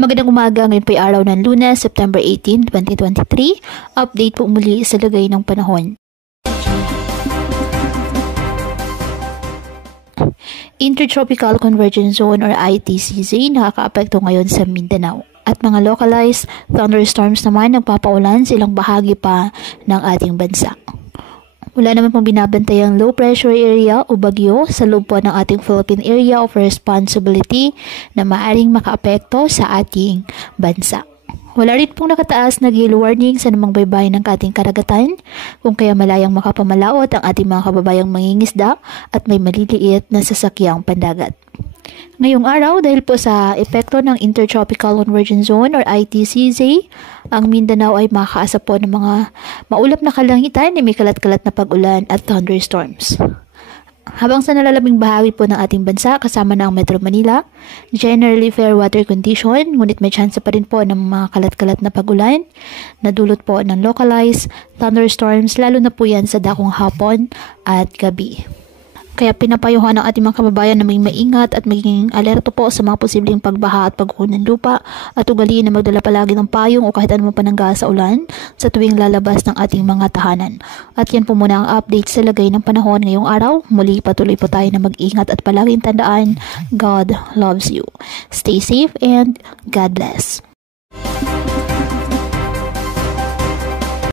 Magandang umaga, ngayon po ay araw ng Lunes, September 18, 2023. Update po muli sa lagay ng panahon. Intertropical Convergence Zone or ITCZ nakakaapekto ngayon sa Mindanao. At mga localized thunderstorms naman nagpapaulan sa ilang bahagi pa ng ating bansa. Wala naman pong binabantayang low pressure area o bagyo sa loob po ng ating Philippine Area of Responsibility na maaring makaapekto sa ating bansa. Wala rin pong nakataas na gale warning sa namang baybayin ng ating karagatan, kung kaya malayang makapamalaot ang ating mga kababayang mangingisda at may maliliit na sasakyang pandagat. Ngayong araw, dahil po sa epekto ng Intertropical Convergence Zone or ITCZ, ang Mindanao ay makakaasa po ng mga maulap na kalangitan na may kalat-kalat na pag-ulan at thunderstorms. Habang sa nalalabing bahagi po ng ating bansa, kasama na ang Metro Manila, generally fair weather condition, ngunit may chance pa rin po ng mga kalat-kalat na pag-ulan na dulot po ng localized thunderstorms, lalo na po yan sa dakong hapon at gabi. Kaya pinapayuhan ng ating mga kababayan na may maingat at maging alerto po sa mga posibleng pagbaha at pagguho ng lupa at ugaliin na magdala palagi ng payong o kahit anumang panangga sa ulan sa tuwing lalabas ng ating mga tahanan. At yan po muna ang update sa lagay ng panahon ngayong araw. Muli patuloy po tayo na mag-ingat at palaging tandaan, God loves you. Stay safe and God bless.